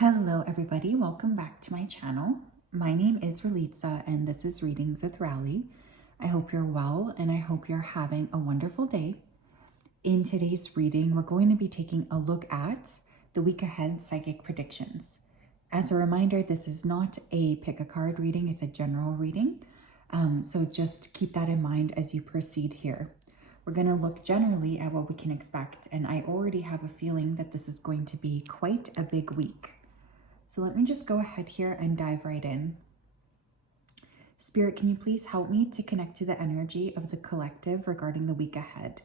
Hello everybody, welcome back to my channel. My name is Ralitza and this is Readings with Rali. I hope you're well and I hope you're having a wonderful day. In today's reading, we're going to be taking a look at the week ahead psychic predictions. As a reminder, this is not a pick a card reading, it's a general reading. So just keep that in mind as you proceed here. We're going to look generally at what we can expect, and I already have a feeling that this is going to be quite a big week. So let me just go ahead here and dive right in. Spirit, can you please help me to connect to the energy of the collective regarding the week ahead?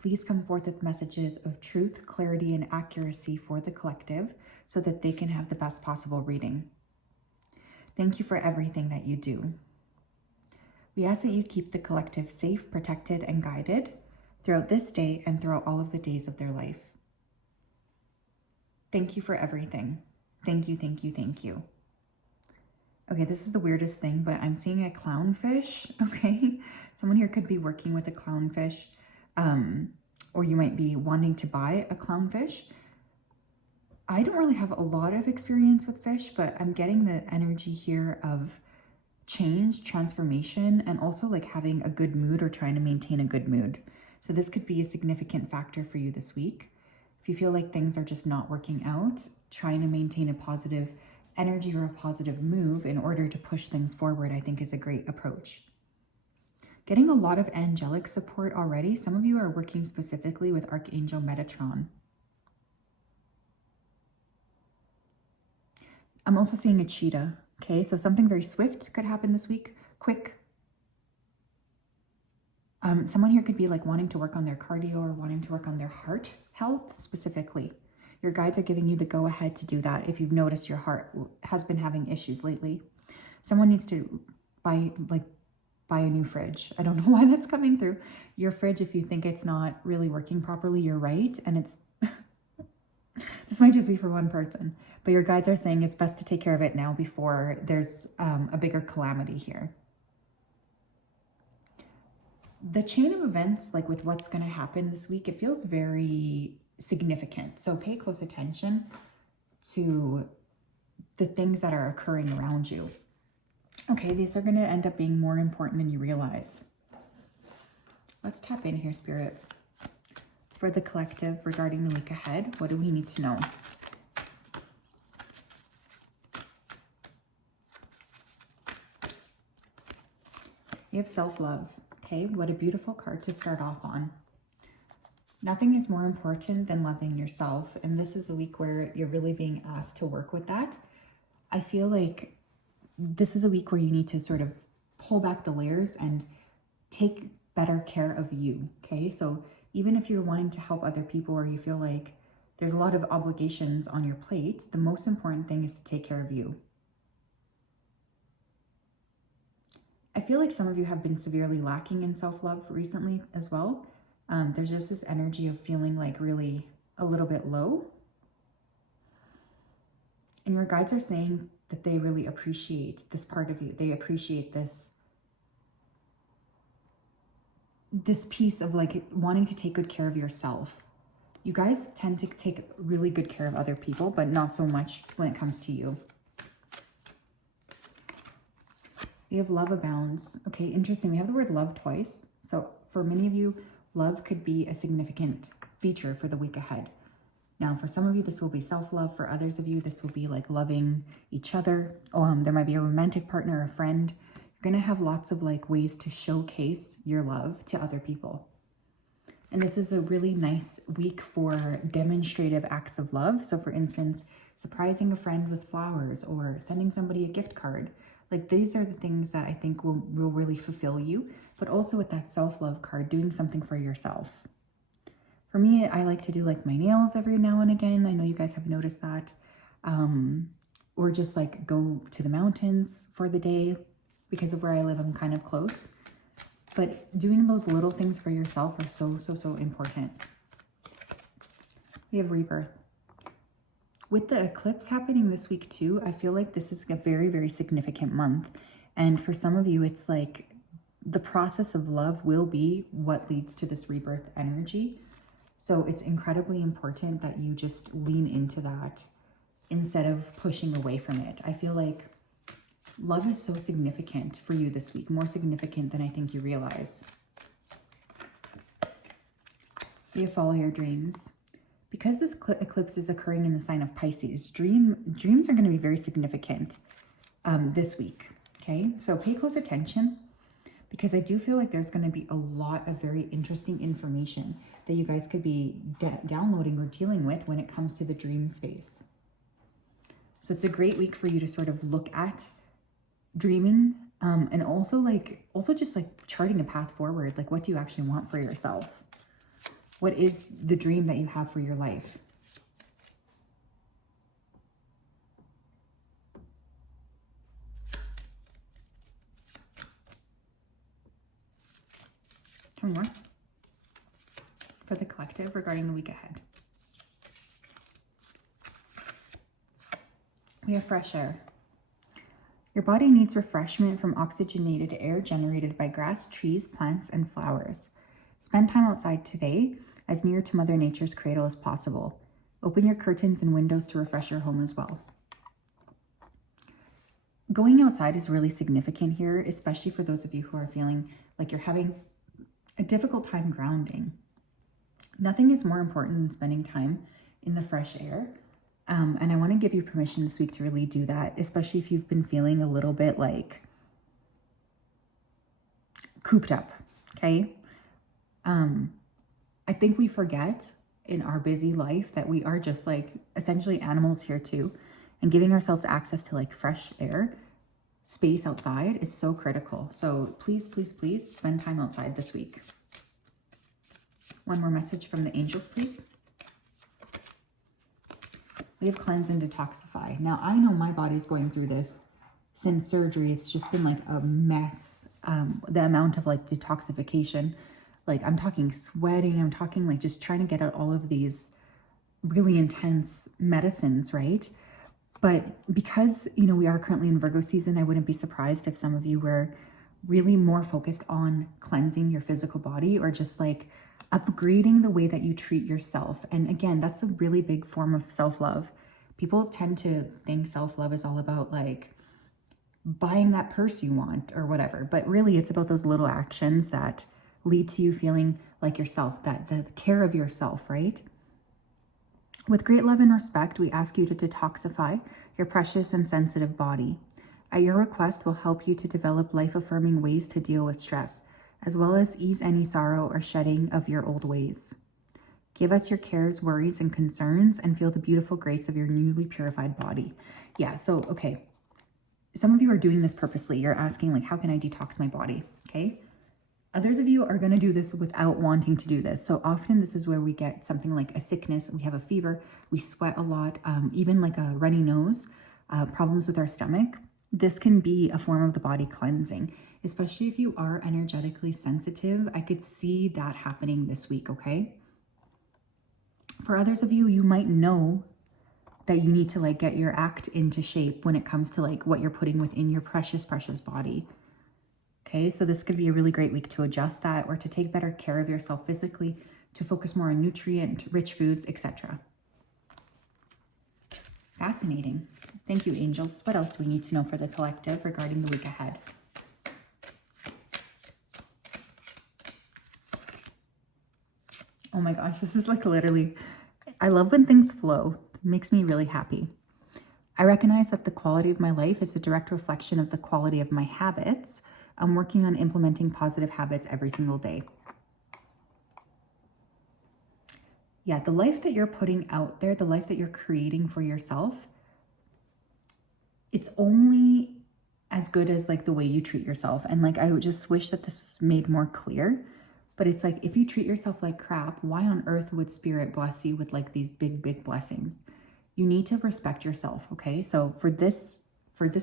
Please come forth with messages of truth, clarity, and accuracy for the collective so that they can have the best possible reading. Thank you for everything that you do. We ask that you keep the collective safe, protected, and guided throughout this day and throughout all of the days of their life. Thank you for everything. Thank you, thank you, thank you. Okay, this is the weirdest thing, but I'm seeing a clownfish, okay? Someone here could be working with a clownfish, or you might be wanting to buy a clownfish. I don't really have a lot of experience with fish, but I'm getting the energy here of change, transformation, and also like having a good mood or trying to maintain a good mood. So this could be a significant factor for you this week. If you feel like things are just not working out, trying to maintain a positive energy or a positive move in order to push things forward, I think is a great approach. Getting a lot of angelic support already. Some of you are working specifically with Archangel Metatron. I'm also seeing a cheetah. Okay, so something very swift could happen this week, quick. Someone here could be like wanting to work on their cardio or wanting to work on their heart health specifically. Your guides are giving you the go ahead to do that if you've noticed your heart has been having issues lately. Someone needs to buy a new fridge. I don't know why that's coming through. Your fridge, if you think it's not really working properly, you're right. And it's, this might just be for one person, but your guides are saying it's best to take care of it now before there's a bigger calamity here. The chain of events, like with what's going to happen this week, it feels very significant. So pay close attention to the things that are occurring around you. Okay, these are going to end up being more important than you realize. Let's tap in here, Spirit. For the collective regarding the week ahead, what do we need to know? You have self-love. Okay, what a beautiful card to start off on. Nothing is more important than loving yourself. And this is a week where you're really being asked to work with that. I feel like this is a week where you need to sort of pull back the layers and take better care of you. Okay, so even if you're wanting to help other people or you feel like there's a lot of obligations on your plate, the most important thing is to take care of you. I feel like some of you have been severely lacking in self-love recently as well. There's just this energy of feeling like really a little bit low. And your guides are saying that they really appreciate this part of you. They appreciate this piece of like wanting to take good care of yourself. You guys tend to take really good care of other people, but not so much when it comes to you. We have love abounds. Okay, interesting. We have the word love twice. So for many of you, love could be a significant feature for the week ahead. Now, for some of you, this will be self-love. For others of you, this will be like loving each other. There might be a romantic partner, a friend. You're going to have lots of like ways to showcase your love to other people. And this is a really nice week for demonstrative acts of love. So for instance, surprising a friend with flowers or sending somebody a gift card. Like these are the things that I think will really fulfill you, but also with that self-love card, doing something for yourself. For me, I like to do like my nails every now and again. I know you guys have noticed that. Or just like go to the mountains for the day. Because of where I live, I'm kind of close. But doing those little things for yourself are so important. We have rebirth. With the eclipse happening this week too, I feel like this is a very, very significant month. And for some of you, it's like the process of love will be what leads to this rebirth energy. So it's incredibly important that you just lean into that instead of pushing away from it. I feel like love is so significant for you this week, more significant than I think you realize. You follow your dreams. Because this eclipse is occurring in the sign of Pisces, dreams are going to be very significant this week. Okay, so pay close attention, because I do feel like there's going to be a lot of very interesting information that you guys could be downloading or dealing with when it comes to the dream space. So it's a great week for you to sort of look at dreaming, and also just like charting a path forward. Like, what do you actually want for yourself? What is the dream that you have for your life? One more for the collective regarding the week ahead. We have fresh air. Your body needs refreshment from oxygenated air generated by grass, trees, plants, and flowers. Spend time outside today, as near to Mother Nature's cradle as possible. Open your curtains and windows to refresh your home as well. Going outside is really significant here, especially for those of you who are feeling like you're having a difficult time grounding. Nothing is more important than spending time in the fresh air. And I want to give you permission this week to really do that, especially if you've been feeling a little bit like cooped up, okay? I think we forget in our busy life that we are just like essentially animals here too. And giving ourselves access to like fresh air, space outside is so critical. So please, please, please spend time outside this week. One more message from the angels, please. We have cleanse and detoxify. Now, I know my body's going through this since surgery. It's just been like a mess. The amount of like detoxification, like I'm talking sweating, I'm talking like just trying to get out all of these really intense medicines, right? But because, you know, we are currently in Virgo season, I wouldn't be surprised if some of you were really more focused on cleansing your physical body, or just like upgrading the way that you treat yourself. And again, that's a really big form of self-love. People tend to think self-love is all about like buying that purse you want or whatever, but really it's about those little actions that lead to you feeling like yourself, that the care of yourself, right? With great love and respect, we ask you to detoxify your precious and sensitive body. At your request, we'll help you to develop life-affirming ways to deal with stress, as well as ease any sorrow or shedding of your old ways. Give us your cares, worries, and concerns, and feel the beautiful grace of your newly purified body. Yeah, so, okay. Some of you are doing this purposely. You're asking, like, how can I detox my body? Okay. Others of you are going to do this without wanting to do this. So often this is where we get something like a sickness, we have a fever, we sweat a lot, even like a runny nose, problems with our stomach. This can be a form of the body cleansing, especially if you are energetically sensitive. I could see that happening this week, okay? For others of you, you might know that you need to like get your act into shape when it comes to like what you're putting within your precious, precious body. Okay, so this could be a really great week to adjust that, or to take better care of yourself physically, to focus more on nutrient-rich foods, etc. Fascinating. Thank you, angels. What else do we need to know for the collective regarding the week ahead? Oh my gosh, this is like literally, I love when things flow. It makes me really happy. I recognize that the quality of my life is a direct reflection of the quality of my habits. I'm working on implementing positive habits every single day. Yeah, the life that you're putting out there, the life that you're creating for yourself, it's only as good as like the way you treat yourself. And like, I would just wish that this was made more clear, but it's like, if you treat yourself like crap, why on earth would spirit bless you with like these big, big blessings? You need to respect yourself. Okay. So for this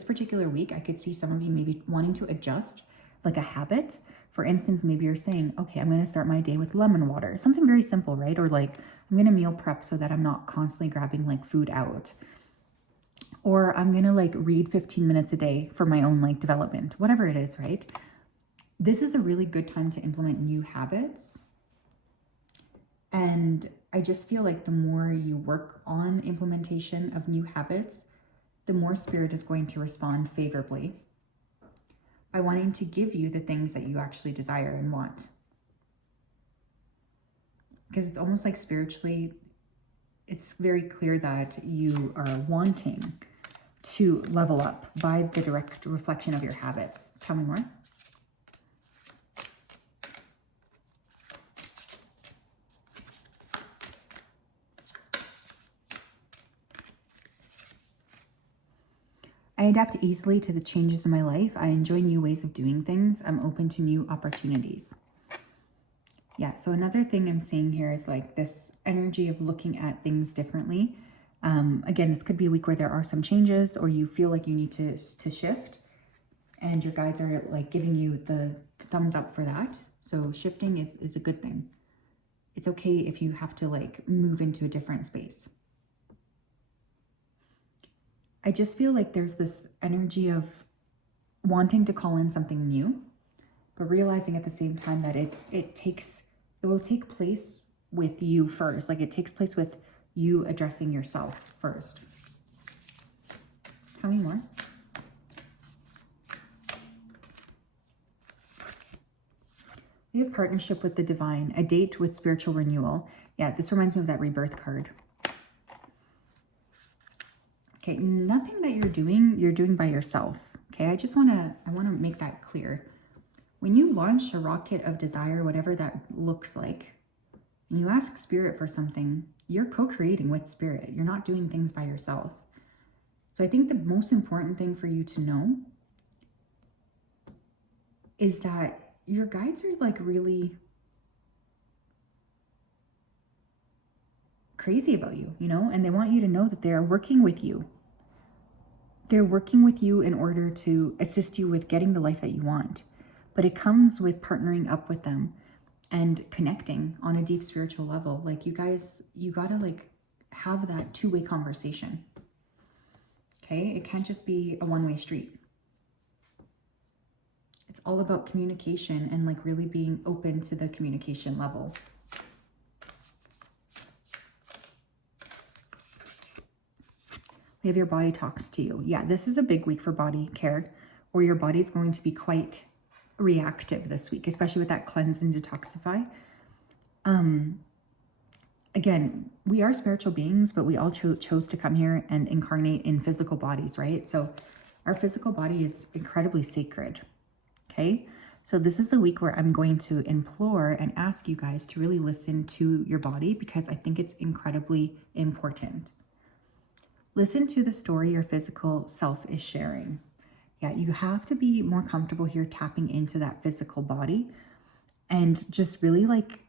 particular week, I could see some of you maybe wanting to adjust like a habit. For instance, maybe you're saying, okay, I'm going to start my day with lemon water, something very simple, right? Or like, I'm going to meal prep so that I'm not constantly grabbing like food out. Or I'm going to like read 15 minutes a day for my own like development, whatever it is, right? This is a really good time to implement new habits. And I just feel like the more you work on implementation of new habits, the more Spirit is going to respond favorably by wanting to give you the things that you actually desire and want. Because it's almost like spiritually, it's very clear that you are wanting to level up by the direct reflection of your habits. Tell me more. I adapt easily to the changes in my life. I enjoy new ways of doing things. I'm open to new opportunities. Yeah, so another thing I'm seeing here is like this energy of looking at things differently. Again, this could be a week where there are some changes or you feel like you need to shift, and your guides are like giving you the thumbs up for that. So shifting is a good thing. It's okay if you have to like move into a different space. I just feel like there's this energy of wanting to call in something new, but realizing at the same time that it will take place with you first. Like it takes place with you addressing yourself first. Tell me more. We have partnership with the divine, a date with spiritual renewal. Yeah, this reminds me of that rebirth card. Okay, nothing that you're doing by yourself. Okay, I want to make that clear. When you launch a rocket of desire, whatever that looks like, and you ask Spirit for something, you're co-creating with Spirit. You're not doing things by yourself. So I think the most important thing for you to know is that your guides are like really crazy about you, you know, and they want you to know that they're working with you. They're working with you in order to assist you with getting the life that you want. But it comes with partnering up with them and connecting on a deep spiritual level. Like you guys, you gotta like have that two-way conversation. Okay, it can't just be a one-way street. It's all about communication and like really being open to the communication level. We have your body talks to you. Yeah, this is a big week for body care, where your body's going to be quite reactive this week, especially with that cleanse and detoxify. Again, we are spiritual beings, but we all chose to come here and incarnate in physical bodies, right? So our physical body is incredibly sacred, okay? So this is a week where I'm going to implore and ask you guys to really listen to your body, because I think it's incredibly important. Listen to the story your physical self is sharing. Yeah, you have to be more comfortable here tapping into that physical body and just really like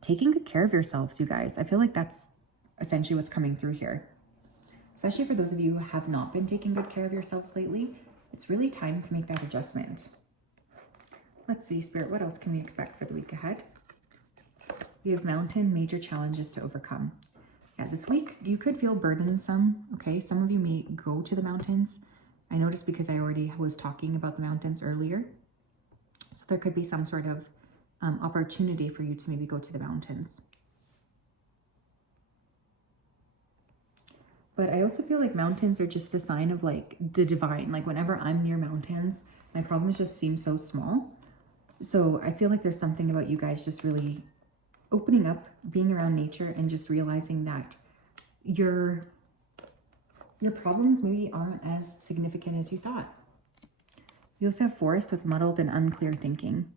taking good care of yourselves, you guys. I feel like that's essentially what's coming through here. Especially for those of you who have not been taking good care of yourselves lately, it's really time to make that adjustment. Let's see, Spirit, what else can we expect for the week ahead? We have mountain major challenges to overcome. Yeah, this week you could feel burdensome, okay? Some of you may go to the mountains. I noticed because I already was talking about the mountains earlier. So there could be some sort of opportunity for you to maybe go to the mountains. But I also feel like mountains are just a sign of like the divine. Like whenever I'm near mountains, my problems just seem so small. So I feel like there's something about you guys just really opening up, being around nature, and just realizing that your problems maybe aren't as significant as you thought. You also have forest with muddled and unclear thinking.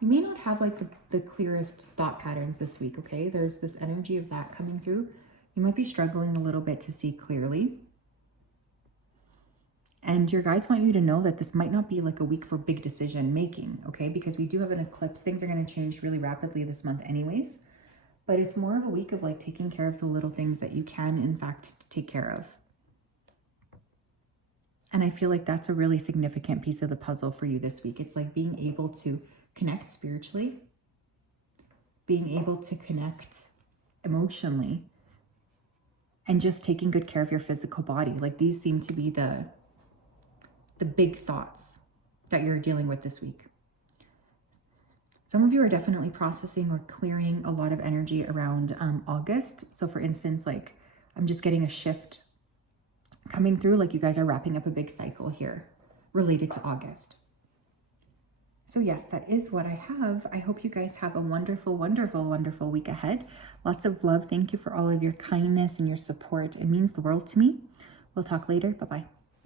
You may not have like the clearest thought patterns this week, okay? There's this energy of that coming through. You might be struggling a little bit to see clearly. And your guides want you to know that this might not be like a week for big decision making, okay? Because we do have an eclipse. Things are going to change really rapidly this month anyways. But it's more of a week of like taking care of the little things that you can, in fact, take care of. And I feel like that's a really significant piece of the puzzle for you this week. It's like being able to connect spiritually, being able to connect emotionally, and just taking good care of your physical body. Like these seem to be the big thoughts that you're dealing with this week. Some of you are definitely processing or clearing a lot of energy around August. So for instance, like I'm just getting a shift coming through, like you guys are wrapping up a big cycle here related to August. So yes, that is what I have. I hope you guys have a wonderful, wonderful, wonderful week ahead. Lots of love. Thank you for all of your kindness and your support. It means the world to me. We'll talk later. Bye-bye.